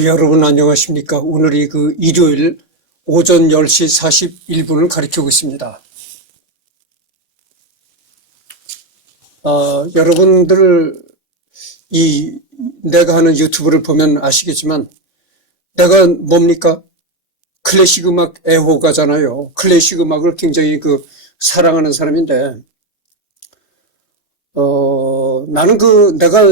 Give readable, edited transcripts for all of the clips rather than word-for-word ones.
여러분 안녕하십니까? 오늘이 일요일 오전 10시 41분을 가리키고 있습니다. 여러분들 내가 하는 유튜브를 보면 아시겠지만 내가 뭡니까? 클래식 음악 애호가잖아요. 클래식 음악을 굉장히 사랑하는 사람인데 나는 내가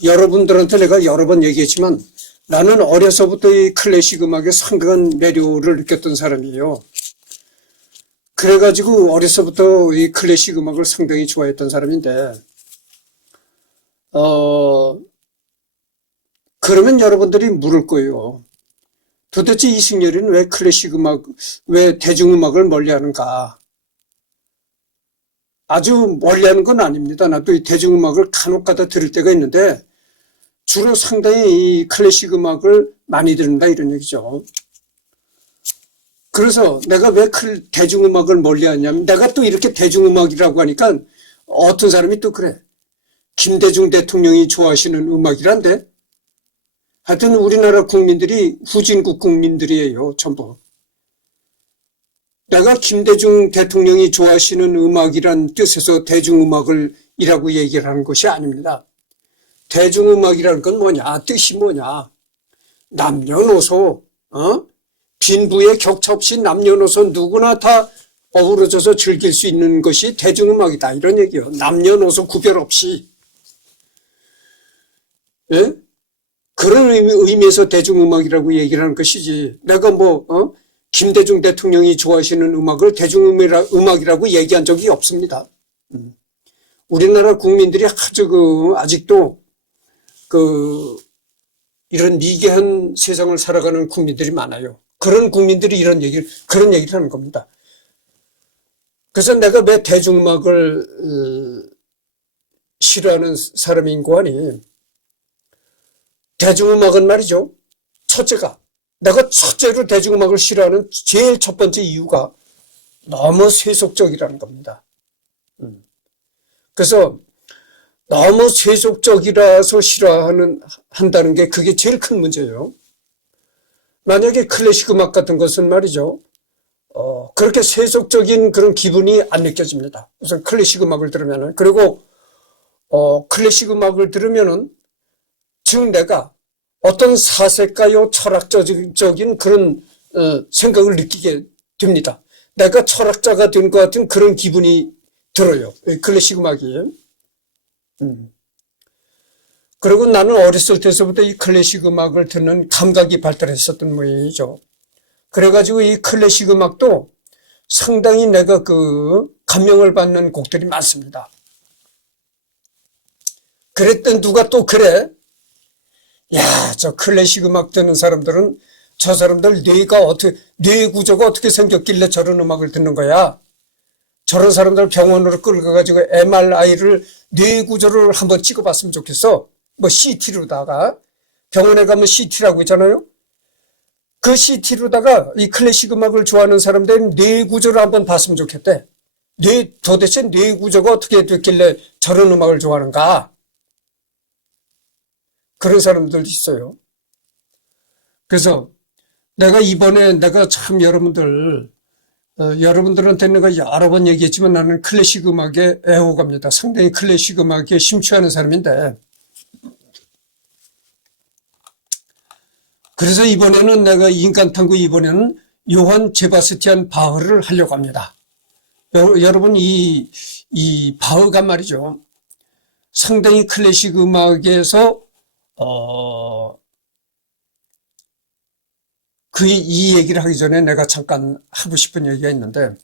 여러분들한테 내가 여러 번 얘기했지만 나는 어려서부터 이 클래식 음악에 상당한 매료를 느꼈던 사람이에요. 그래가지고 어려서부터 이 클래식 음악을 상당히 좋아했던 사람인데 그러면 여러분들이 물을 거예요. 도대체 이승열이는 왜 클래식 음악, 왜 대중음악을 멀리하는가? 아주 멀리하는 건 아닙니다. 나도 이 대중음악을 간혹가다 들을 때가 있는데 주로 상당히 이 클래식 음악을 많이 듣는다 이런 얘기죠. 그래서 내가 왜 대중음악을 멀리하냐면 내가 또 이렇게 대중음악이라고 하니까 어떤 사람이 또 그래. 김대중 대통령이 좋아하시는 음악이란데 하여튼 우리나라 국민들이 후진국 국민들이에요. 전부. 내가 김대중 대통령이 좋아하시는 음악이란 뜻에서 대중음악을 이라고 얘기를 하는 것이 아닙니다. 대중음악이라는 건 뭐냐? 뜻이 뭐냐? 남녀노소, 빈부의 격차 없이 남녀노소 누구나 다 어우러져서 즐길 수 있는 것이 대중음악이다. 이런 얘기요. 남녀노소 구별 없이. 예? 그런 의미에서 대중음악이라고 얘기를 하는 것이지. 내가 김대중 대통령이 좋아하시는 음악을 대중음악이라고 얘기한 적이 없습니다. 우리나라 국민들이 아주 아직도 이런 미개한 세상을 살아가는 국민들이 많아요. 그런 국민들이 그런 얘기를 하는 겁니다. 그래서 내가 왜 대중음악을 싫어하는 사람인고 하니, 대중음악은 말이죠. 내가 첫째로 대중음악을 싫어하는 제일 첫 번째 이유가 너무 세속적이라는 겁니다. 그래서 너무 세속적이라서 한다는 게 그게 제일 큰 문제예요. 만약에 클래식 음악 같은 것은 말이죠. 그렇게 세속적인 그런 기분이 안 느껴집니다. 우선 클래식 음악을 들으면은. 그리고, 클래식 음악을 들으면은 즉 내가 어떤 사색가요 철학적인 그런 생각을 느끼게 됩니다. 내가 철학자가 된 것 같은 그런 기분이 들어요. 클래식 음악이. 그리고 나는 어렸을 때서부터 이 클래식 음악을 듣는 감각이 발달했었던 모양이죠. 그래가지고 이 클래식 음악도 상당히 내가 감명을 받는 곡들이 많습니다. 그랬던 누가 또 그래? 야, 저 클래식 음악 듣는 사람들은 저 사람들 뇌 구조가 어떻게 생겼길래 저런 음악을 듣는 거야? 저런 사람들 병원으로 끌고 가가지고 MRI를 뇌 구조를 한번 찍어봤으면 좋겠어. CT로다가 병원에 가면 CT라고 있잖아요. 그 CT로다가 이 클래식 음악을 좋아하는 사람들은 뇌 구조를 한번 봤으면 좋겠대. 도대체 뇌 구조가 어떻게 됐길래 저런 음악을 좋아하는가? 그런 사람들도 있어요. 그래서 내가 참 여러분들한테 내가 여러 번 얘기했지만 나는 클래식 음악의 애호가입니다. 상당히 클래식 음악에 심취하는 사람인데, 그래서 이번에는 내가 인간탐구 이번에는 요한 제바스티안 바흐를 하려고 합니다. 여러분 이 바흐가 말이죠. 상당히 클래식 음악에서 이 얘기를 하기 전에 내가 잠깐 하고 싶은 얘기가 있는데,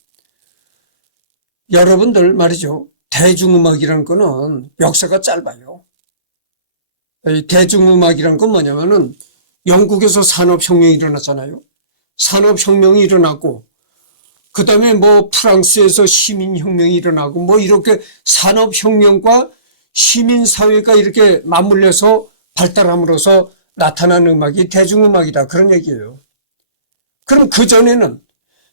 여러분들 말이죠. 대중음악이라는 거는 역사가 짧아요. 대중음악이라는 건 뭐냐면은 영국에서 산업혁명이 일어났잖아요. 산업혁명이 일어나고, 그 다음에 프랑스에서 시민혁명이 일어나고, 이렇게 산업혁명과 시민사회가 이렇게 맞물려서 발달함으로써 나타난 음악이 대중음악이다. 그런 얘기예요. 그럼 그전에는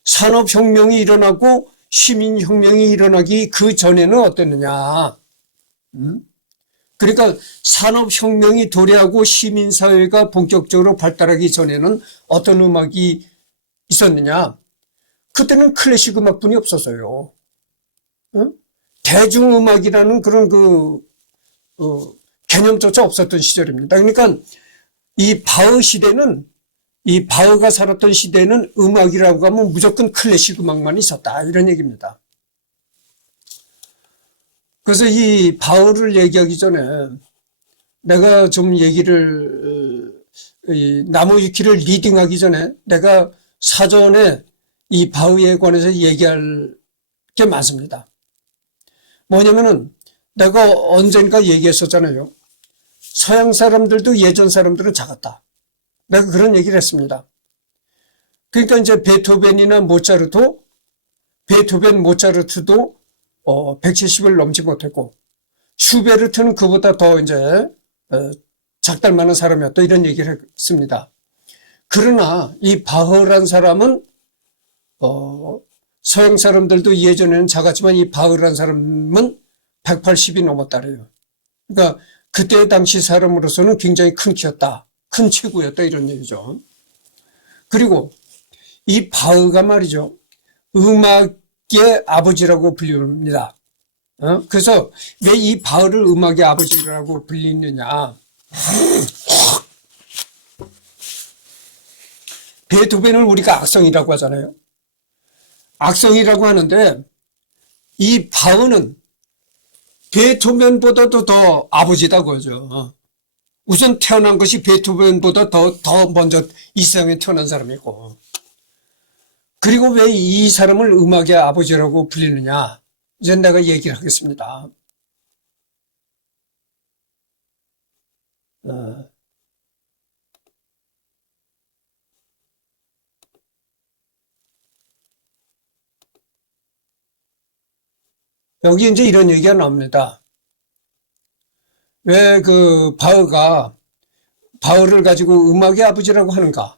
산업혁명이 일어나고 시민혁명이 일어나기 그 전에는 어땠느냐? 그러니까 산업혁명이 도래하고 시민사회가 본격적으로 발달하기 전에는 어떤 음악이 있었느냐? 그때는 클래식 음악뿐이 없었어요. 어? 대중음악이라는 그런 개념조차 없었던 시절입니다. 그러니까 이 바흐 시대는, 이 바흐가 살았던 시대는 음악이라고 하면 무조건 클래식 음악만 있었다, 이런 얘기입니다. 그래서 이 바흐를 얘기하기 전에 내가 좀 얘기를, 나무위키를 리딩하기 전에 내가 사전에 이 바흐에 관해서 얘기할 게 많습니다. 뭐냐면은 내가 언젠가 얘기했었잖아요. 서양 사람들도 예전 사람들은 작았다. 내가 그런 얘기를 했습니다. 그러니까 이제 베토벤, 모차르트도 170을 넘지 못했고, 슈베르트는 그보다 더 이제 작달 많은 사람이었다, 이런 얘기를 했습니다. 그러나 이 바흐란 사람은 서양 사람들도 예전에는 작았지만 이 바흐란 사람은 180이 넘었다래요. 그러니까 그때 당시 사람으로서는 굉장히 큰 키였다, 큰 체구였다, 이런 얘기죠. 그리고 이 바흐가 말이죠, 음악의 아버지라고 불립니다. 그래서 왜 이 바흐를 음악의 아버지라고 불리느냐? 베토벤을 우리가 악성이라고 하잖아요. 악성이라고 하는데 이 바흐는 베토벤보다도 더 아버지다 그러죠. 우선 태어난 것이 베토벤보다 더 먼저 이 세상에 태어난 사람이고, 그리고 왜 이 사람을 음악의 아버지라고 불리느냐, 이제 내가 얘기를 하겠습니다. 여기 이제 이런 얘기가 나옵니다. 왜 바흐를 가지고 음악의 아버지라고 하는가?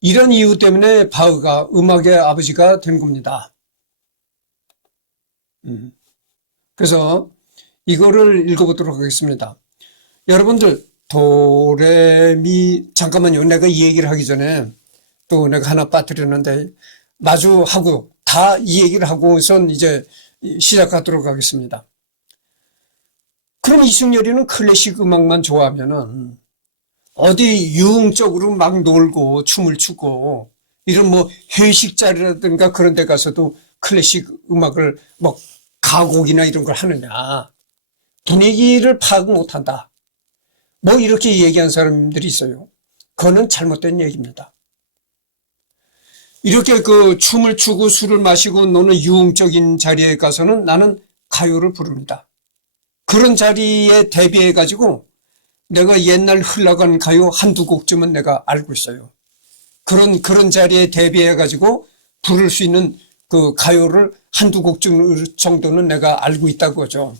이런 이유 때문에 바흐가 음악의 아버지가 된 겁니다. 그래서 이거를 읽어보도록 하겠습니다. 여러분들, 잠깐만요. 내가 이 얘기를 하기 전에 또 내가 하나 빠뜨렸는데, 마주하고 다 이 얘기를 하고선 이제 시작하도록 하겠습니다. 그럼 이승열이는 클래식 음악만 좋아하면은 어디 유흥적으로 막 놀고 춤을 추고 이런 뭐 회식 자리라든가 그런 데 가서도 클래식 음악을 뭐 가곡이나 이런 걸 하느냐, 분위기를 파악 못한다, 뭐 이렇게 얘기한 사람들이 있어요. 그거는 잘못된 얘기입니다. 이렇게 춤을 추고 술을 마시고 노는 유흥적인 자리에 가서는 나는 가요를 부릅니다. 그런 자리에 대비해 가지고 내가 옛날 흘러간 가요 한두 곡쯤은 내가 알고 있어요. 그런 자리에 대비해 가지고 부를 수 있는 그 가요를 한두 곡 정도는 내가 알고 있다고 하죠.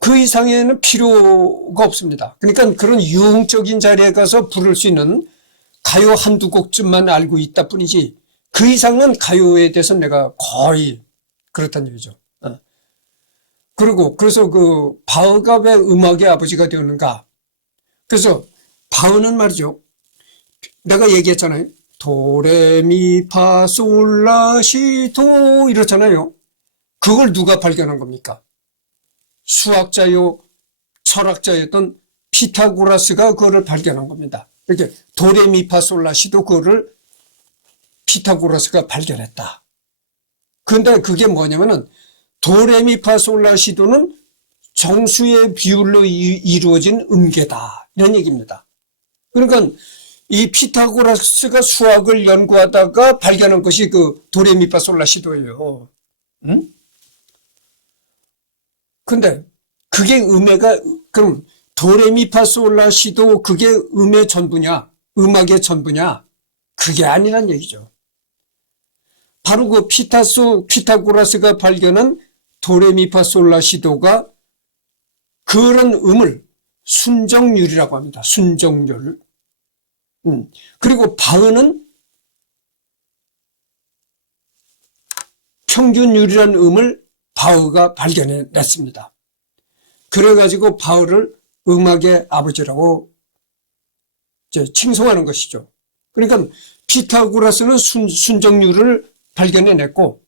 그 이상에는 필요가 없습니다. 그러니까 그런 유흥적인 자리에 가서 부를 수 있는 가요 한두 곡쯤만 알고 있다 뿐이지, 그 이상은 가요에 대해서 내가 거의 그렇다는 얘기죠. 그래서 바흐가 왜 음악의 아버지가 되었는가? 그래서 바흐는 말이죠, 내가 얘기했잖아요. 도레미파솔라시도 이렇잖아요. 그걸 누가 발견한 겁니까? 수학자요, 철학자였던 피타고라스가 그거를 발견한 겁니다. 이렇게 도레미파솔라시도 그거를 피타고라스가 발견했다. 그런데 그게 뭐냐면은 도레미파솔라시도는 정수의 비율로 이루어진 음계다, 이런 얘기입니다. 그러니까 이 피타고라스가 수학을 연구하다가 발견한 것이 그 도레미파솔라시도예요. 근데 그게 그럼 도레미파솔라시도 그게 음의 전부냐, 음악의 전부냐? 그게 아니란 얘기죠. 바로 그 피타고라스가 발견한 도레미파솔라시도가 그런 음을 순정률이라고 합니다. 순정률. 그리고 바흐는 평균율이라는 음을 바흐가 발견해냈습니다. 그래가지고 바울을 음악의 아버지라고 이제 칭송하는 것이죠. 그러니까 피타고라스는 순정률을 발견해냈고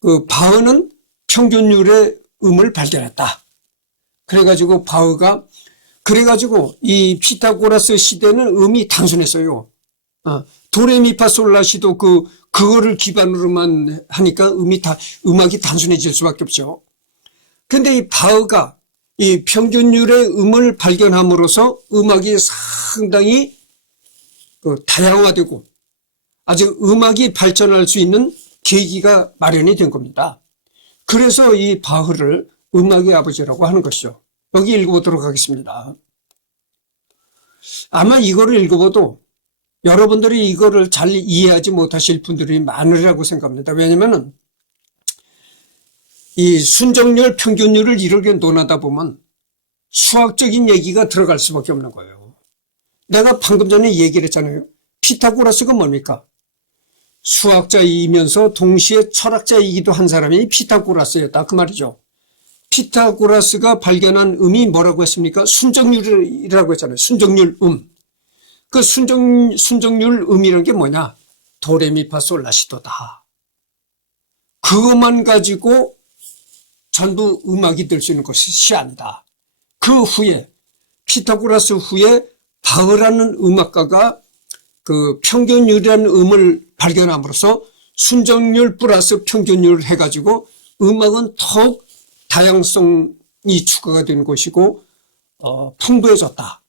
그 바흐는 평균율의 음을 발견했다. 그래가지고 바흐가 그래가지고 이 피타고라스 시대는 음이 단순했어요. 도레미파솔라시도 그거를 기반으로만 하니까 음악이 단순해질 수밖에 없죠. 근데 이 바흐가 이 평균율의 음을 발견함으로써 음악이 상당히 다양화되고 아주 음악이 발전할 수 있는 계기가 마련이 된 겁니다. 그래서 이 바흐를 음악의 아버지라고 하는 것이죠. 여기 읽어보도록 하겠습니다. 아마 이거를 읽어봐도 여러분들이 이거를 잘 이해하지 못하실 분들이 많으리라고 생각합니다. 왜냐면은 이 순정률, 평균율을 이렇게 논하다 보면 수학적인 얘기가 들어갈 수밖에 없는 거예요. 내가 방금 전에 얘기를 했잖아요. 피타고라스가 뭡니까? 수학자이면서 동시에 철학자이기도 한 사람이 피타고라스였다. 그 말이죠. 피타고라스가 발견한 음이 뭐라고 했습니까? 순정률이라고 했잖아요. 순정률 음. 그 순정률 음이라는 게 뭐냐? 도레미파솔라시도다. 그것만 가지고 전부 음악이 될 수 있는 것이 아니다. 그 후에 피타고라스 후에 바흐라는 음악가가 그 평균율이라는 음을 발견함으로써 순정률 플러스 평균율을 해가지고 음악은 더욱 다양성이 추가가 된 것이고 풍부해졌다.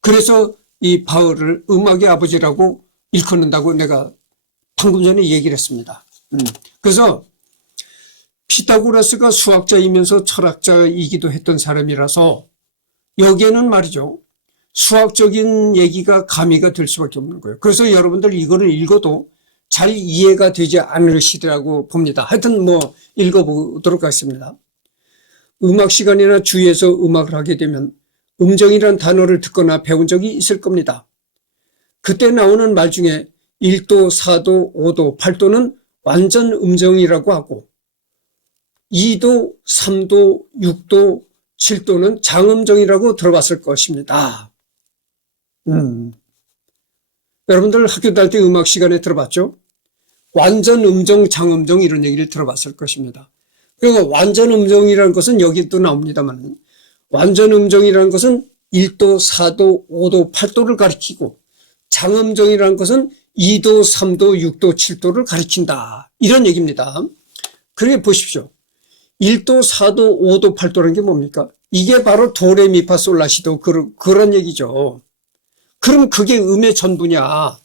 그래서 이 바흐를 음악의 아버지라고 일컫는다고 내가 방금 전에 얘기를 했습니다. 그래서 피타고라스가 수학자이면서 철학자이기도 했던 사람이라서 여기에는 말이죠. 수학적인 얘기가 가미가 될 수밖에 없는 거예요. 그래서 여러분들 이거를 읽어도 잘 이해가 되지 않으시리라고 봅니다. 하여튼 뭐 읽어보도록 하겠습니다. 음악 시간이나 주위에서 음악을 하게 되면 음정이란 단어를 듣거나 배운 적이 있을 겁니다. 그때 나오는 말 중에 1도, 4도, 5도, 8도는 완전 음정이라고 하고 2도, 3도, 6도, 7도는 장음정이라고 들어봤을 것입니다. 여러분들 학교 다닐 때 음악 시간에 들어봤죠? 완전 음정, 장음정 이런 얘기를 들어봤을 것입니다. 그러니까 완전 음정이라는 것은 여기도 나옵니다만 완전 음정이라는 것은 1도, 4도, 5도, 8도를 가리키고 장음정이라는 것은 2도, 3도, 6도, 7도를 가리킨다. 이런 얘기입니다. 그러게 보십시오. 1도, 4도, 5도, 8도라는 게 뭡니까? 이게 바로 도레미파솔라시도 그런 얘기죠. 그럼 그게 음의 전부냐?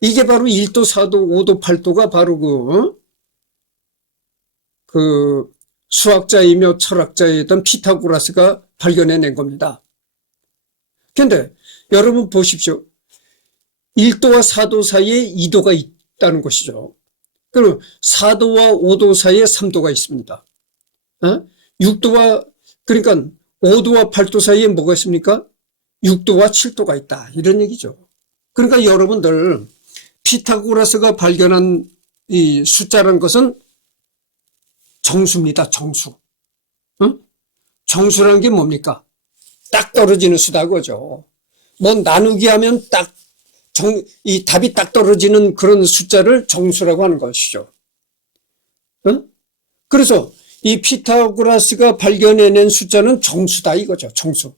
이게 바로 1도, 4도, 5도, 8도가 바로 그 수학자이며 철학자였던 피타고라스가 발견해낸 겁니다. 그런데 여러분 보십시오. 1도와 4도 사이에 2도가 있다는 것이죠. 그리고 4도와 5도 사이에 3도가 있습니다. 6도와 그러니까 5도와 8도 사이에 뭐가 있습니까? 6도와 7도가 있다. 이런 얘기죠. 그러니까 여러분들 피타고라스가 발견한 이 숫자라는 것은 정수입니다. 정수. 정수라는 게 뭡니까? 딱 떨어지는 수다 그거죠. 뭐 나누기 하면 이 답이 딱 떨어지는 그런 숫자를 정수라고 하는 것이죠. 그래서 이 피타고라스가 발견해낸 숫자는 정수다 이거죠. 정수.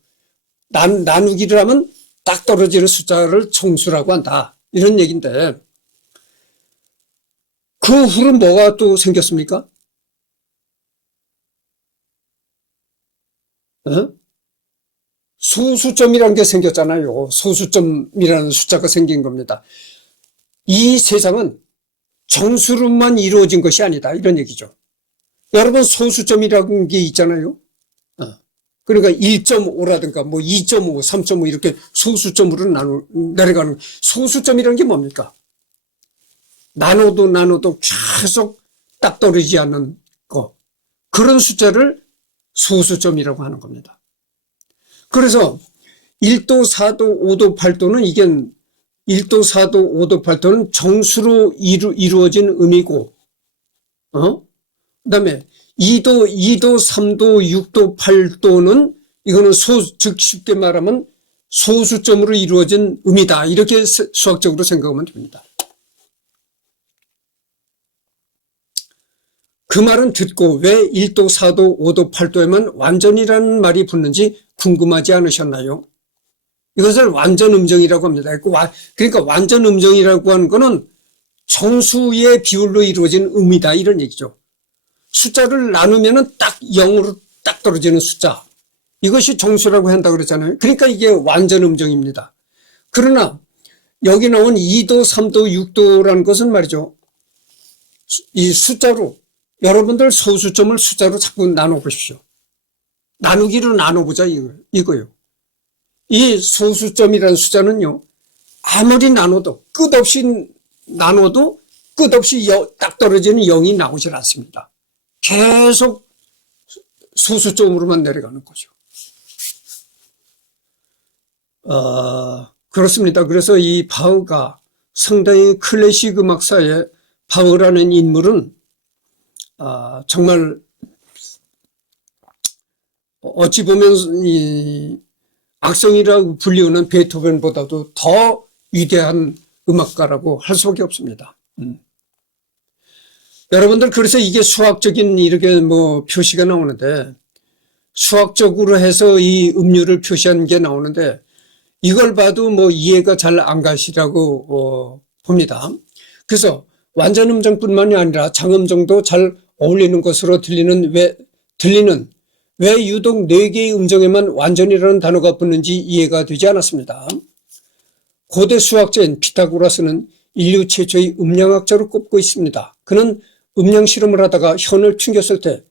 나누기를 하면 딱 떨어지는 숫자를 정수라고 한다. 이런 얘기인데 그 후로 뭐가 또 생겼습니까? 소수점이라는 게 생겼잖아요. 소수점이라는 숫자가 생긴 겁니다. 이 세상은 정수로만 이루어진 것이 아니다. 이런 얘기죠. 여러분 소수점이라는 게 있잖아요. 그러니까 1.5라든가 뭐 2.5, 3.5 이렇게 소수점으로 내려가는 소수점이라는 게 뭡니까? 나눠도 계속 딱 떨어지지 않는 거. 그런 숫자를 소수점이라고 하는 겁니다. 그래서 1도, 4도, 5도, 8도는 이게 1도, 4도, 5도, 8도는 정수로 이루어진 음이고, 그 다음에 2도, 3도, 6도, 8도는 이거는 즉 쉽게 말하면 소수점으로 이루어진 음이다. 이렇게 수학적으로 생각하면 됩니다. 그 말은 듣고 왜 1도, 4도, 5도, 8도에만 완전이라는 말이 붙는지 궁금하지 않으셨나요? 이것을 완전 음정이라고 합니다. 그러니까 완전 음정이라고 하는 거는 정수의 비율로 이루어진 음이다 이런 얘기죠. 숫자를 나누면 딱 0으로 딱 떨어지는 숫자. 이것이 정수라고 한다고 그랬잖아요. 그러니까 이게 완전 음정입니다. 그러나 여기 나온 2도, 3도, 6도라는 것은 말이죠. 이 숫자로 여러분들 소수점을 숫자로 자꾸 나눠보십시오. 나누기로 나눠보자 이거요. 이 소수점이라는 숫자는요. 아무리 나눠도 끝없이 나눠도 끝없이 딱 떨어지는 0이 나오질 않습니다. 계속 소수점으로만 내려가는 거죠. 그렇습니다. 그래서 이 바흐가 상당히 클래식 음악사의 바흐라는 인물은 정말 어찌 보면 이 악성이라고 불리우는 베토벤보다도 더 위대한 음악가라고 할 수밖에 없습니다. 여러분들 그래서 이게 수학적인 이렇게 뭐 표시가 나오는데 수학적으로 해서 이 음률을 표시한 게 나오는데 이걸 봐도 뭐 이해가 잘 안 가시라고 봅니다. 그래서 완전 음정뿐만이 아니라 장음정도 잘 어울리는 것으로 들리는 왜 유독 4개의 음정에만 완전이라는 단어가 붙는지 이해가 되지 않았습니다. 고대 수학자인 피타고라스는 인류 최초의 음량학자로 꼽고 있습니다. 그는 음량 실험을 하다가 현을 튕겼을 때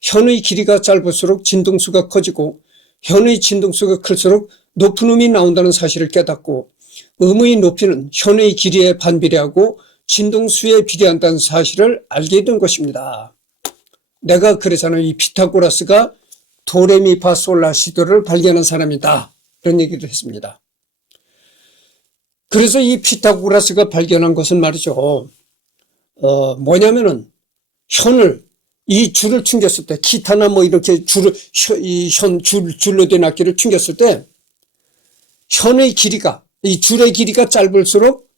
현의 길이가 짧을수록 진동수가 커지고 현의 진동수가 클수록 높은 음이 나온다는 사실을 깨닫고 음의 높이는 현의 길이에 반비례하고 진동수에 비례한다는 사실을 알게 된 것입니다. 내가 그래서는 이 피타고라스가 도레미파솔라시도를 발견한 사람이다. 이런 얘기를 했습니다. 그래서 이 피타고라스가 발견한 것은 말이죠. 뭐냐면은 현을 이 줄을 튕겼을 때 기타나 뭐 이렇게 줄로 된 악기를 튕겼을 때 현의 길이가 이 줄의 길이가 짧을수록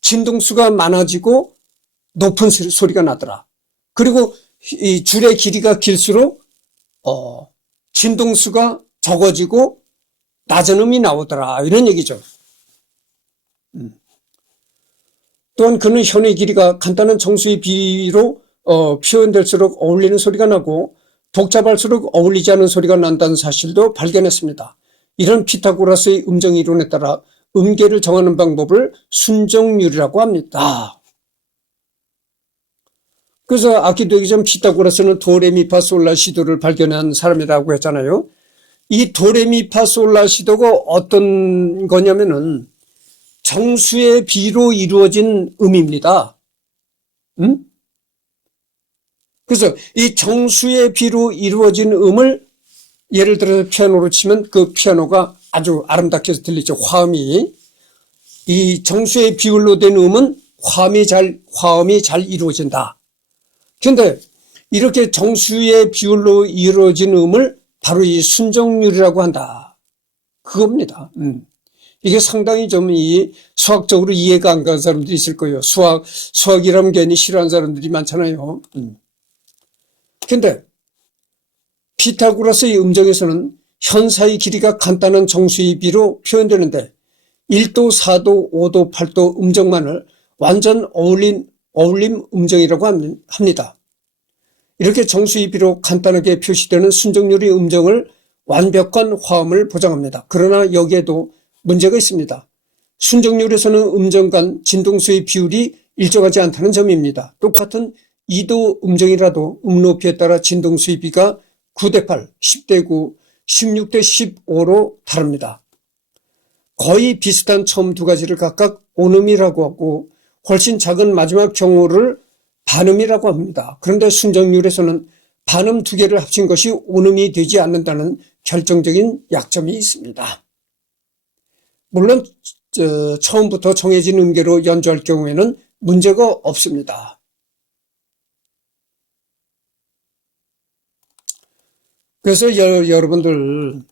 진동수가 많아지고 높은 소리가 나더라. 그리고 이 줄의 길이가 길수록 진동수가 적어지고 낮은 음이 나오더라. 이런 얘기죠. 또한 그는 현의 길이가 간단한 정수의 비로 표현될수록 어울리는 소리가 나고 복잡할수록 어울리지 않은 소리가 난다는 사실도 발견했습니다. 이런 피타고라스의 음정 이론에 따라 음계를 정하는 방법을 순정률이라고 합니다. 그래서 악기 되기 전 피타고라스는 도레미파솔라시도를 발견한 사람이라고 했잖아요. 이 도레미파솔라시도가 어떤 거냐면은 정수의 비로 이루어진 음입니다. 그래서 이 정수의 비로 이루어진 음을 예를 들어서 피아노로 치면 그 피아노가 아주 아름답게 들리죠. 화음이. 이 정수의 비율로 된 음은 화음이 잘 이루어진다. 그런데 이렇게 정수의 비율로 이루어진 음을 바로 이 순정률이라고 한다. 그겁니다. 이게 상당히 좀 수학적으로 이해가 안 가는 사람들이 있을 거예요. 수학이라면 괜히 싫어하는 사람들이 많잖아요. 근데 피타고라스의 음정에서는 현사의 길이가 간단한 정수의 비로 표현되는데 1도, 4도, 5도, 8도 음정만을 완전 어울림 음정이라고 합니다. 이렇게 정수의 비로 간단하게 표시되는 순정률의 음정을 완벽한 화음을 보장합니다. 그러나 여기에도 문제가 있습니다. 순정률에서는 음정 간 진동수의 비율이 일정하지 않다는 점입니다. 똑같은 2도 음정이라도 음높이에 따라 진동수의 비가 9대8, 10대9, 16대15로 다릅니다. 거의 비슷한 처음 두 가지를 각각 온음이라고 하고 훨씬 작은 마지막 경우를 반음이라고 합니다. 그런데 순정률에서는 반음 두 개를 합친 것이 온음이 되지 않는다는 결정적인 약점이 있습니다. 물론 처음부터 정해진 음계로 연주할 경우에는 문제가 없습니다. 그래서 여러분들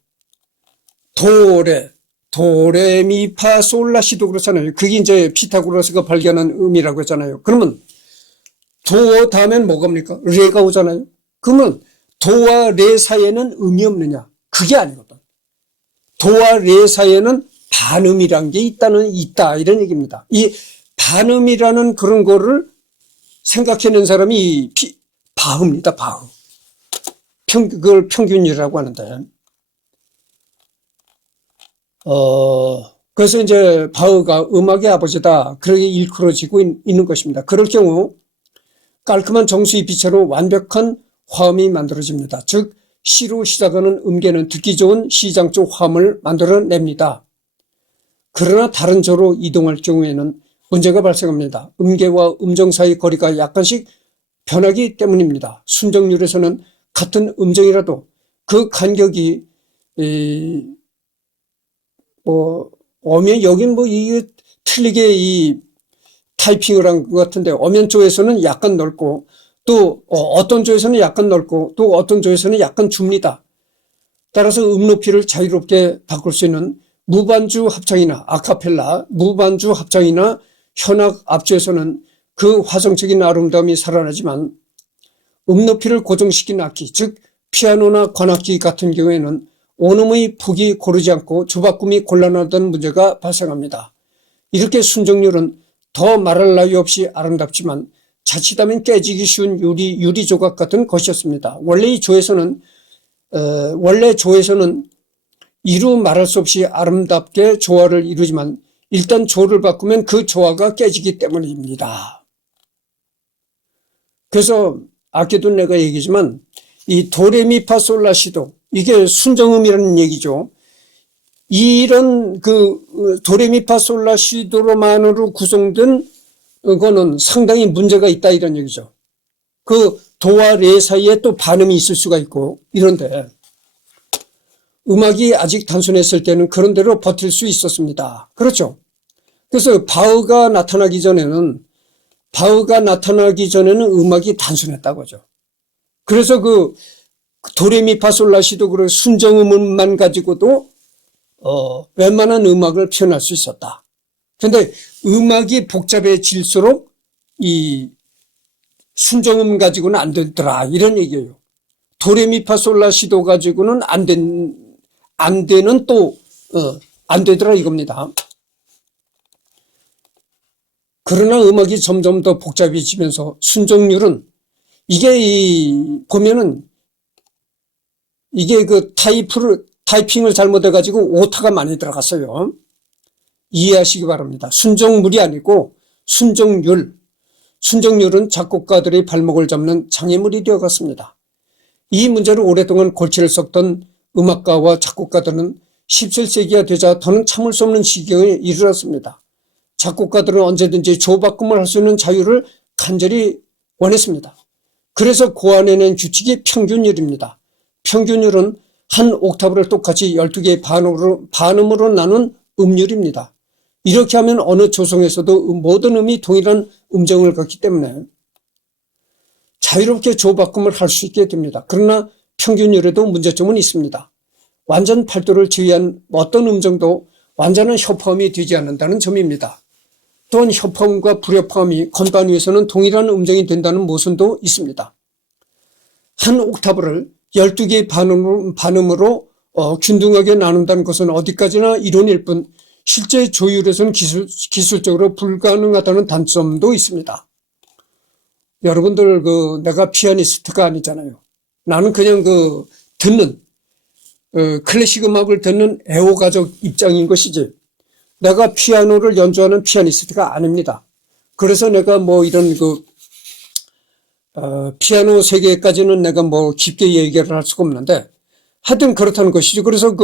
도레미파솔라시도 그렇잖아요. 그게 이제 피타고라스가 발견한 음이라고 했잖아요. 그러면 도 다음엔 뭐겁니까? 레가 오잖아요. 그러면 도와 레 사이에는 음이 없느냐? 그게 아니거든. 도와 레 사이에는 반음이란 게 있다 이런 얘기입니다. 이 반음이라는 그런 거를 생각해낸 사람이 바흐입니다. 바흐. 그걸 평균이라고 하는데 그래서 이제 바흐가 음악의 아버지다 그렇게 일컬어지고 있는 것입니다. 그럴 경우 깔끔한 정수의 빛으로 완벽한 화음이 만들어집니다. 즉 시로 시작하는 음계는 듣기 좋은 시장적 화음을 만들어냅니다. 그러나 다른 조로 이동할 경우에는 문제가 발생합니다. 음계와 음정 사이 거리가 약간씩 변하기 때문입니다. 순정률에서는 같은 음정이라도 그 간격이 여긴 이게 틀리게 타이핑을 한 것 같은데 어면 조에서는 약간 넓고 또 어떤 조에서는 약간 넓고 또 어떤 조에서는 약간 줍니다. 따라서 음 높이를 자유롭게 바꿀 수 있는 무반주 합창이나 아카펠라, 무반주 합창이나 현악 앞조에서는 그 화성적인 아름다움이 살아나지만 음 높이를 고정시킨 악기, 즉 피아노나 관악기 같은 경우에는 온음의 폭이 고르지 않고 조바꿈이 곤란하다는 문제가 발생합니다. 이렇게 순정률은 더 말할 나위 없이 아름답지만 자칫하면 깨지기 쉬운 유리 조각 같은 것이었습니다. 원래 조에서는 이루 말할 수 없이 아름답게 조화를 이루지만 일단 조를 바꾸면 그 조화가 깨지기 때문입니다. 그래서 아까도 내가 얘기지만 이 도레미파솔라시도 이게 순정음이라는 얘기죠. 이런 도레미파솔라시도로만으로 구성된 거는 상당히 문제가 있다 이런 얘기죠. 그 도와 레 사이에 또 반음이 있을 수가 있고 이런데 음악이 아직 단순했을 때는 그런 대로 버틸 수 있었습니다. 그렇죠. 그래서 바흐가 나타나기 전에는 음악이 단순했다고죠. 그래서 그 도레미파솔라시도 그런 순정음만 가지고도 웬만한 음악을 표현할 수 있었다. 그런데 음악이 복잡해질수록 이 순정음 가지고는 안 되더라 이런 얘기예요. 도레미파솔라시도 가지고는 안 되는 또 안 되더라 이겁니다. 그러나 음악이 점점 더 복잡해지면서 순정률은 이게 보면은 이게 타이핑을 잘못해가지고 오타가 많이 들어갔어요. 이해하시기 바랍니다. 순정물이 아니고 순정률. 순정률은 작곡가들의 발목을 잡는 장애물이 되어갔습니다. 이 문제를 오랫동안 골치를 썩던 음악가와 작곡가들은 17세기가 되자 더는 참을 수 없는 지경에 이르렀습니다. 작곡가들은 언제든지 조바꿈을 할 수 있는 자유를 간절히 원했습니다. 그래서 고안해낸 규칙이 평균율입니다. 평균율은 한 옥타브를 똑같이 12개의 반음으로 나눈 음률입니다. 이렇게 하면 어느 조성에서도 모든 음이 동일한 음정을 갖기 때문에 자유롭게 조바꿈을 할 수 있게 됩니다. 그러나 평균율에도 문제점은 있습니다. 완전 팔도를 제외한 어떤 음정도 완전한 협화음이 되지 않는다는 점입니다. 또한 협화음과 불협화음이 건반 위에서는 동일한 음정이 된다는 모순도 있습니다. 한 옥타브를 12개의 반음으로 균등하게 나눈다는 것은 어디까지나 이론일 뿐 실제 조율에서는 기술적으로 불가능하다는 단점도 있습니다. 여러분들 내가 피아니스트가 아니잖아요. 나는 그냥 클래식 음악을 듣는 애호가적 입장인 것이지 내가 피아노를 연주하는 피아니스트가 아닙니다. 그래서 내가 이런 피아노 세계까지는 내가 깊게 얘기를 할 수가 없는데 하여튼 그렇다는 것이죠. 그래서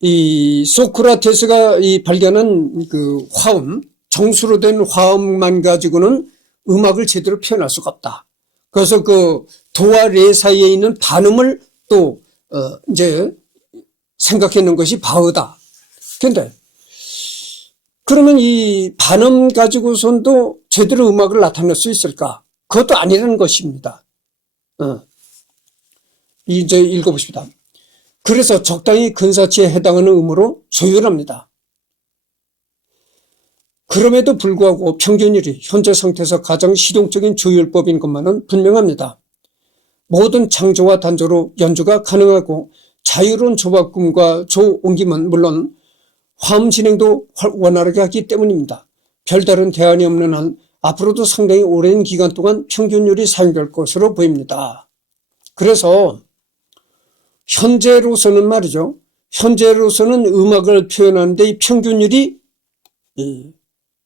이 소크라테스가 발견한 화음, 정수로 된 화음만 가지고는 음악을 제대로 표현할 수가 없다. 그래서 도와 레 사이에 있는 반음을 또 이제 생각해낸 것이 바흐다. 근데 그러면 이 반음 가지고선도 제대로 음악을 나타낼 수 있을까? 그것도 아니라는 것입니다. 이제 읽어보십니다. 그래서 적당히 근사치에 해당하는 의무로 조율합니다. 그럼에도 불구하고 평균율이 현재 상태에서 가장 실용적인 조율법인 것만은 분명합니다. 모든 창조와 단조로 연주가 가능하고 자유로운 조바꿈과 조옮김은 물론 화음 진행도 원활하게 하기 때문입니다. 별다른 대안이 없는 한 앞으로도 상당히 오랜 기간 동안 평균율이 사용될 것으로 보입니다. 그래서 현재로서는 말이죠. 현재로서는 음악을 표현하는데 이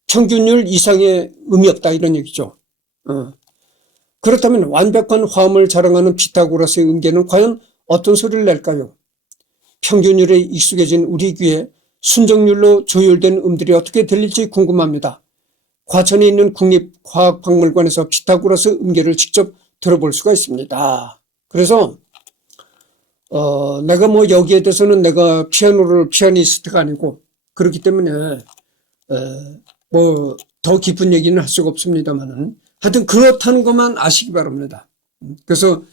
평균율 이상의 음이 없다 이런 얘기죠. 그렇다면 완벽한 화음을 자랑하는 피타고라스의 음계는 과연 어떤 소리를 낼까요? 평균율에 익숙해진 우리 귀에 순정률로 조율된 음들이 어떻게 들릴지 궁금합니다. 과천에 있는 국립과학박물관에서 피타고라스 음계를 직접 들어볼 수가 있습니다. 그래서 내가 뭐 여기에 대해서는 내가 피아니스트가 아니고 그렇기 때문에 뭐 더 깊은 얘기는 할 수가 없습니다만은 하여튼 그렇다는 것만 아시기 바랍니다. 그래서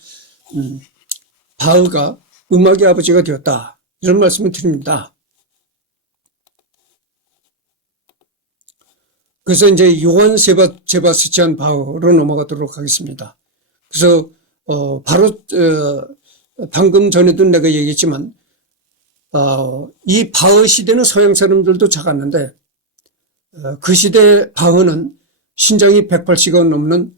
바흐가 음악의 아버지가 되었다 이런 말씀을 드립니다. 그래서 이제 요한 세바스찬 바흐로 넘어가도록 하겠습니다. 그래서 바로 방금 전에도 내가 얘기했지만 이 바흐 시대는 서양 사람들도 작았는데 그 시대 바흐는 신장이 180가 넘는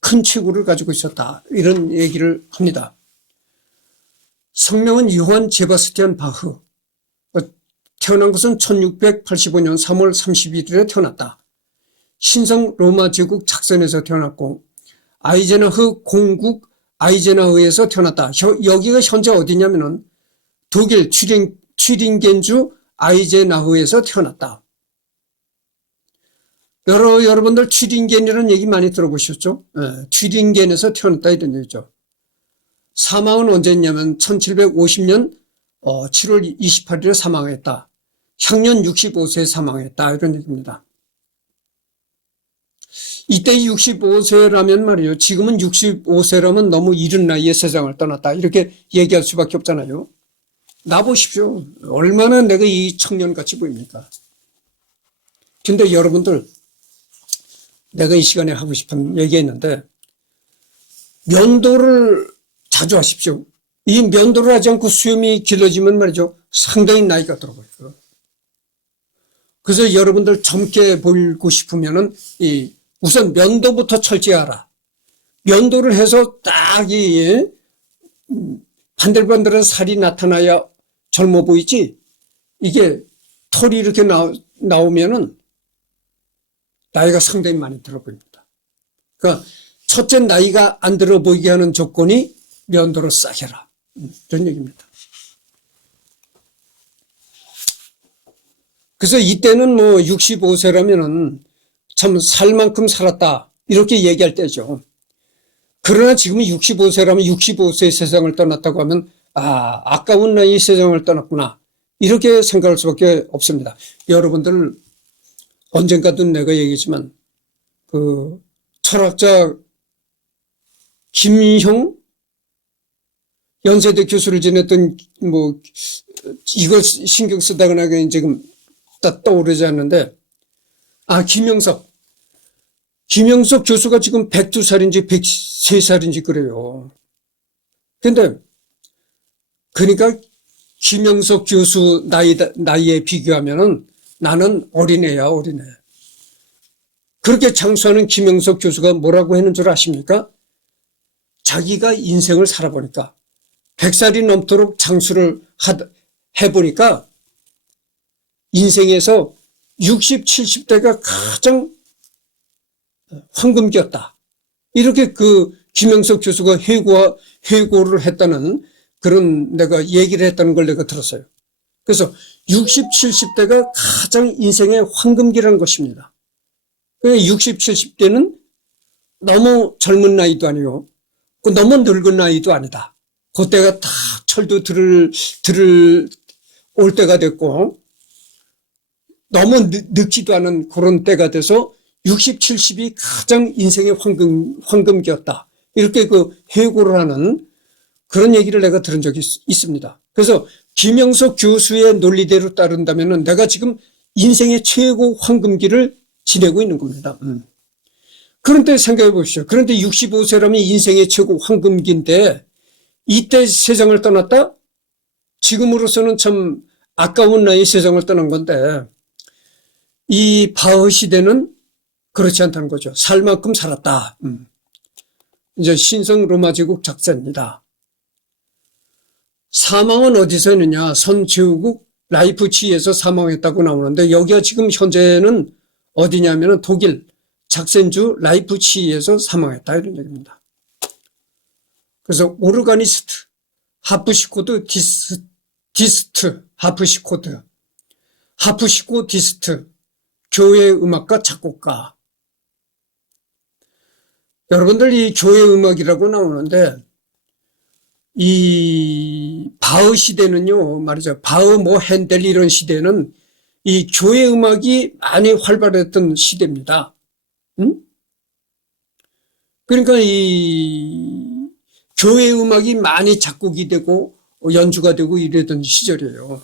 큰 체구를 가지고 있었다 이런 얘기를 합니다. 성명은 요한 세바스찬 바흐. 태어난 것은 1685년 3월 31일에 태어났다. 신성 로마 제국 작선에서 태어났고 아이젠하흐 공국 아이젠하흐에서 태어났다. 여기가 현재 어디냐면은 독일 튜링겐주 아이젠하흐에서 태어났다. 여러분들 튜링겐이라는 얘기 많이 들어보셨죠? 튜링겐에서 태어났다 이런 얘기죠. 사망은 언제였냐면 1750년 7월 28일에 사망했다. 향년 65세에 사망했다 이런 얘기입니다. 이때 65세라면 말이에요. 지금은 65세라면 너무 이른 나이에 세상을 떠났다 이렇게 얘기할 수밖에 없잖아요. 나 보십시오. 얼마나 내가 이 청년같이 보입니까? 근데 여러분들 내가 이 시간에 하고 싶은 얘기가 있는데 면도를 자주 하십시오. 이 면도를 하지 않고 수염이 길어지면 말이죠. 상당히 나이가 들어버려요. 그래서 여러분들 젊게 보이고 싶으면은 우선 면도부터 철저하라. 면도를 해서 딱 이 반들반들한 살이 나타나야 젊어 보이지. 이게 털이 이렇게 나오면은 나이가 상당히 많이 들어 보입니다. 그러니까 첫째 나이가 안 들어 보이게 하는 조건이 면도를 싹 해라. 이런 얘기입니다. 그래서 이때는 뭐 65세라면은 참 살 만큼 살았다. 이렇게 얘기할 때죠. 그러나 지금은 65세라면 65세의 세상을 떠났다고 하면 아까운 나이에 세상을 떠났구나. 이렇게 생각할 수밖에 없습니다. 여러분들 언젠가도 내가 얘기했지만 그 철학자 김형 연세대 교수를 지냈던 뭐 이걸 신경 쓰다가 지금 딱 떠오르지 않는데 김영석 교수가 지금 102살인지 103살인지 그래요. 근데 그러니까 김영석 교수 나이에 비교하면은 나는 어린애야, 어린애. 그렇게 장수하는 김영석 교수가 뭐라고 했는 줄 아십니까? 자기가 인생을 살아보니까 100살이 넘도록 장수를 해보니까 인생에서 60, 70대가 가장 황금기였다. 이렇게 그 김영석 교수가 회고를 했다는 그런 내가 얘기를 했다는 걸 내가 들었어요. 그래서 60, 70대가 가장 인생의 황금기라는 것입니다. 60, 70대는 너무 젊은 나이도 아니고 너무 늙은 나이도 아니다. 그때가 다 철도 올 때가 됐고 너무 늦지도 않은 그런 때가 돼서 60, 70이 가장 인생의 황금기였다. 이렇게 그 회고를 하는 그런 얘기를 내가 들은 적이 있습니다. 그래서 김영석 교수의 논리대로 따른다면 내가 지금 인생의 최고 황금기를 지내고 있는 겁니다. 그런데 생각해 보십시오. 그런데 65세라면 인생의 최고 황금기인데 이때 세상을 떠났다? 지금으로서는 참 아까운 나이에 세상을 떠난 건데 이 바흐 시대는 그렇지 않다는 거죠. 살 만큼 살았다. 이제 신성 로마 제국 작사입니다. 사망은 어디서 했느냐? 선제후국 라이프치히에서 사망했다고 나오는데 여기가 지금 현재는 어디냐면 독일 작센주 라이프치히에서 사망했다 이런 얘기입니다. 그래서 오르가니스트, 하프시코드 디스트, 하프시코드, 하프시코 디스트, 교회 음악가 작곡가. 여러분들 이 교회 음악이라고 나오는데 이 바흐 시대는요 말이죠. 바흐 뭐 핸델 이런 시대는 이 교회 음악이 많이 활발했던 시대입니다. 그러니까 이 교회 음악이 많이 작곡이 되고 연주가 되고 이러던 시절이에요.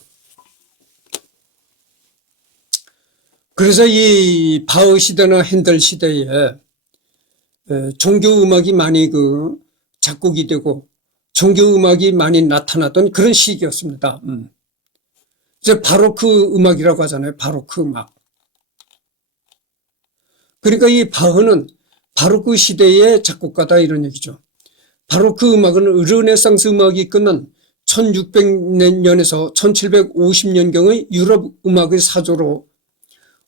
그래서 이 바흐 시대나 핸델 시대에 종교 음악이 많이 작곡이 되고 종교 음악이 많이 나타났던 그런 시기였습니다. 이제 바로크 음악이라고 하잖아요. 바로크 음악. 그러니까 이 바흐는 바로크 시대의 작곡가다 이런 얘기죠. 바로크 음악은 르네상스 음악이 끝난 1600년에서 1750년경의 유럽 음악의 사조로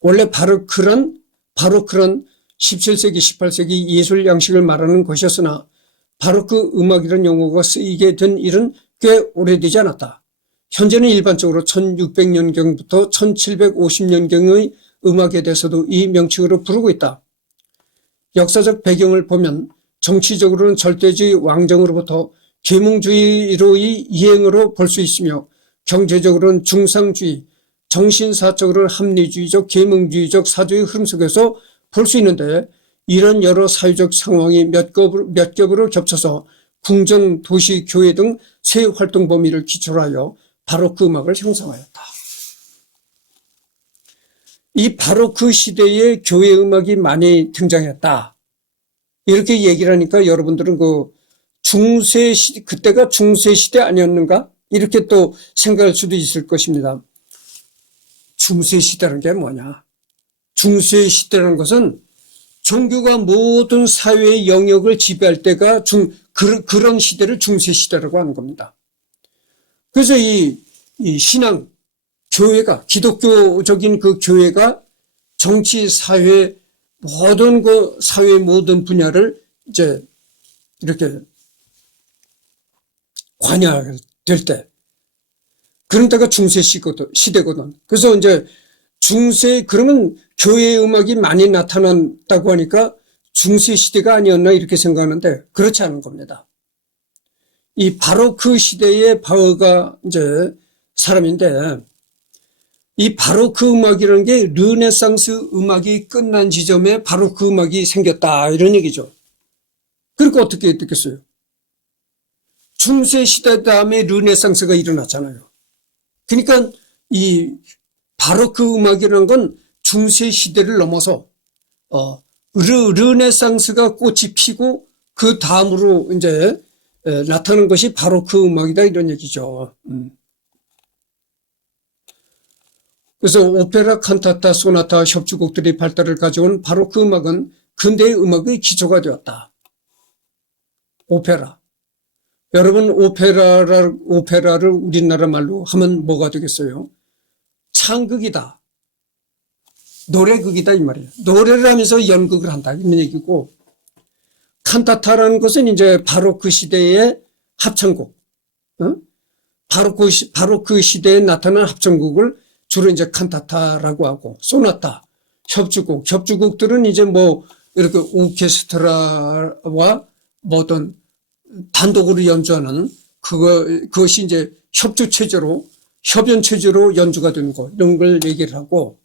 원래 바로크란 17세기, 18세기 예술 양식을 말하는 것이었으나 바로크 음악이라는 용어가 쓰이게 된 일은 꽤 오래되지 않았다. 현재는 일반적으로 1600년경부터 1750년경의 음악에 대해서도 이 명칭으로 부르고 있다. 역사적 배경을 보면 정치적으로는 절대주의 왕정으로부터 계몽주의로의 이행으로 볼 수 있으며 경제적으로는 중상주의, 정신사적으로는 합리주의적, 계몽주의적 사조의 흐름 속에서 볼 수 있는데 이런 여러 사회적 상황이 몇 겹으로 겹쳐서 궁전, 도시, 교회 등 세 활동 범위를 기초로 하여 바로크 음악을 형성하였다. 이 바로크 시대에 교회 음악이 많이 등장했다. 이렇게 얘기를 하니까 여러분들은 그때가 중세시대 아니었는가? 이렇게 또 생각할 수도 있을 것입니다. 중세시대라는 게 뭐냐? 중세시대라는 것은 종교가 모든 사회의 영역을 지배할 때가 그런 시대를 중세시대라고 하는 겁니다. 그래서 이 신앙, 교회가, 기독교적인 그 교회가 정치, 사회, 사회의 모든 분야를 이제 이렇게 관여될 때, 그런 때가 중세시대거든. 그래서 이제 그러면 교회 음악이 많이 나타난다고 하니까 중세시대가 아니었나 이렇게 생각하는데 그렇지 않은 겁니다. 이 바로크 시대의 바흐가 이제 사람인데 이 바로크 음악이라는 게 르네상스 음악이 끝난 지점에 바로크 음악이 생겼다 이런 얘기죠. 그러니까 어떻게 됐겠어요? 중세시대 다음에 르네상스가 일어났잖아요. 그러니까 이 바로크 음악이라는 건 중세시대를 넘어서 르네상스가 꽃이 피고 그 다음으로 이제 나타나는 것이 바로크 음악이다 이런 얘기죠. 그래서 오페라, 칸타타, 소나타, 협주곡들의 발달을 가져온 바로크 음악은 근대의 음악의 기초가 되었다. 오페라. 여러분 오페라를 우리나라 말로 하면 뭐가 되겠어요? 창극이다. 노래극이다 이 말이에요. 노래를 하면서 연극을 한다 이런 얘기고 칸타타라는 것은 이제 바로크 시대의 합창곡. 바로크 시대에 나타난 합창곡을 주로 이제 칸타타라고 하고 소나타, 협주곡들은 이제 뭐 이렇게 오케스트라와 뭐든 단독으로 연주하는 그것이 이제 협연 체제로 연주가 되는 거 이런 걸 얘기를 하고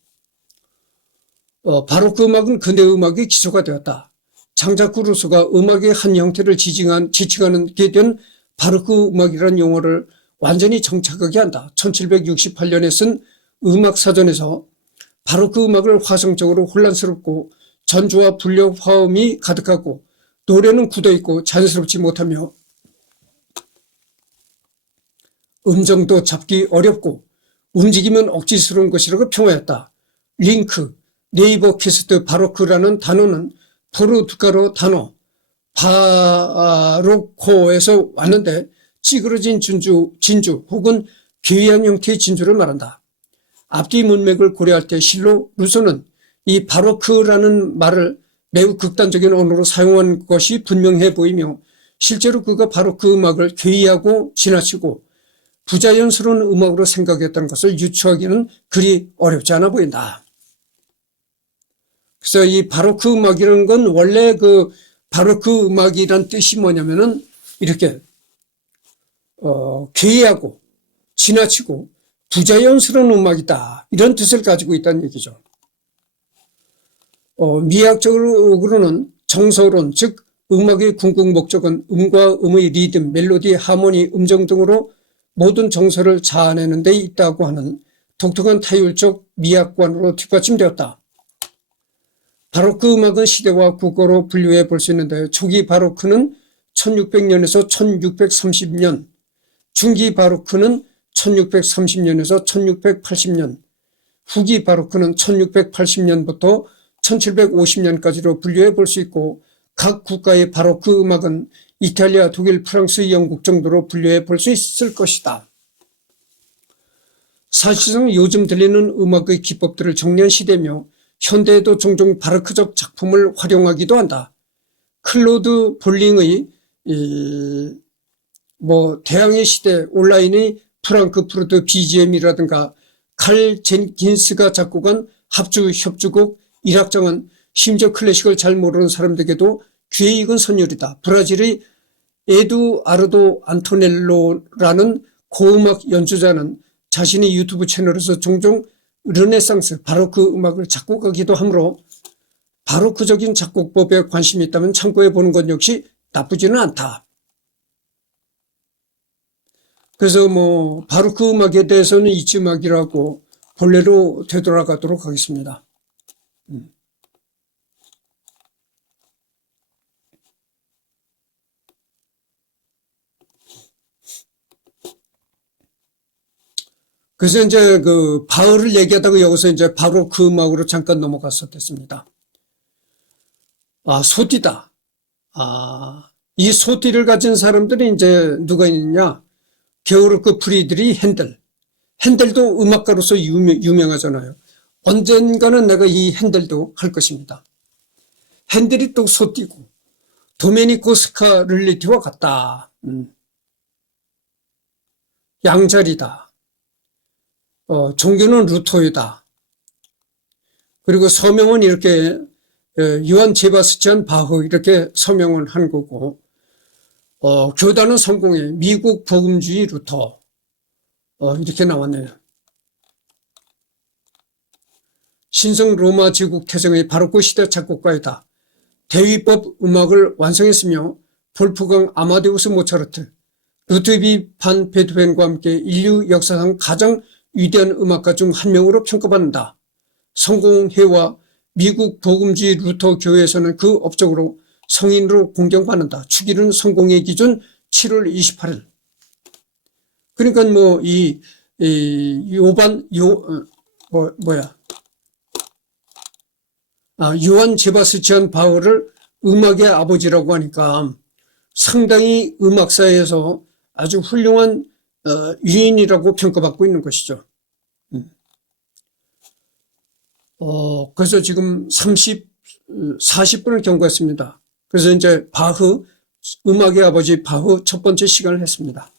바로크 음악은 근대 음악의 기초가 되었다. 장자크 루소가 음악의 한 형태를 지칭하는 게 된 바로크 음악이라는 용어를 완전히 정착하게 한다. 1768년에 쓴 음악사전에서 바로크 음악을 화성적으로 혼란스럽고 전주와 불력 화음이 가득하고 노래는 굳어있고 자연스럽지 못하며 음정도 잡기 어렵고 움직이면 억지스러운 것이라고 평하였다. 링크, 네이버 퀘스트 바로크라는 단어는 포르투갈어 단어 바로코에서 왔는데 찌그러진 진주 혹은 괴이한 형태의 진주를 말한다. 앞뒤 문맥을 고려할 때 실로 루소는 이 바로크라는 말을 매우 극단적인 언어로 사용한 것이 분명해 보이며 실제로 그가 바로크 음악을 괴이하고 지나치고 부자연스러운 음악으로 생각했다는 것을 유추하기는 그리 어렵지 않아 보인다. 그래서 이 바로크 음악이라는 건 원래 그 바로크 음악이란 뜻이 뭐냐면은 이렇게 괴이하고 지나치고 부자연스러운 음악이다, 이런 뜻을 가지고 있다는 얘기죠. 미학적으로는 정서론, 즉 음악의 궁극 목적은 음과 음의 리듬, 멜로디, 하모니, 음정 등으로 모든 정서를 자아내는 데 있다고 하는 독특한 타율적 미학관으로 뒷받침되었다. 바로크 음악은 시대와 국어로 분류해 볼 수 있는데 초기 바로크는 1600년에서 1630년, 중기 바로크는 1630년에서 1680년, 후기 바로크는 1680년부터 1750년까지로 분류해 볼 수 있고 각 국가의 바로크 음악은 이탈리아, 독일, 프랑스, 영국 정도로 분류해 볼 수 있을 것이다. 사실상 요즘 들리는 음악의 기법들을 정리한 시대며 현대에도 종종 바로크적 작품을 활용하기도 한다. 클로드 볼링의 대항해 시대 온라인의 프랑크푸르트 BGM이라든가 칼 젠킨스가 작곡한 합주 협주곡 일악장은 심지어 클래식을 잘 모르는 사람들에게도 귀에 익은 선율이다. 브라질의 에두아르도 안토넬로라는 고음악 연주자는 자신의 유튜브 채널에서 종종 르네상스, 바로크 음악을 작곡하기도 하므로 바로크적인 작곡법에 관심이 있다면 참고해 보는 것 역시 나쁘지는 않다. 그래서 바로크 음악에 대해서는 이치 음악이라고 본래로 되돌아가도록 하겠습니다. 그래서 이제 그 바흐를 얘기하다가 여기서 이제 바로 그 음악으로 잠깐 넘어갔었습니다. 소띠다. 이 소띠를 가진 사람들이 이제 누가 있느냐? 게오르크 프리드리 핸델. 핸델도 음악가로서 유명하잖아요. 언젠가는 내가 이 핸델도 할 것입니다. 핸델이 또 소띠고 도메니코 스카를리티와 같다. 양자리다. 종교는 루터이다. 그리고 서명은 이렇게 요한 제바스찬 바흐 이렇게 서명을 한 거고, 교단은 성공해 미국 복음주의 루터 이렇게 나왔네요. 신성 로마 제국 태생의 바로크 시대 작곡가이다. 대위법 음악을 완성했으며 볼프강 아마데우스 모차르트, 루드비 반 베토벤과 함께 인류 역사상 가장 위대한 음악가 중 한 명으로 평가받는다. 성공회와 미국 복음주의 루터 교회에서는 그 업적으로 성인으로 공경받는다. 축일은 성공의 기준 7월 28일. 그러니까 요한 제바스찬 바흐를 음악의 아버지라고 하니까 상당히 음악사에서 아주 훌륭한 유인이라고 평가받고 있는 것이죠. 그래서 지금 40분을 경과했습니다. 그래서 이제 바흐, 음악의 아버지 바흐 첫 번째 시간을 했습니다.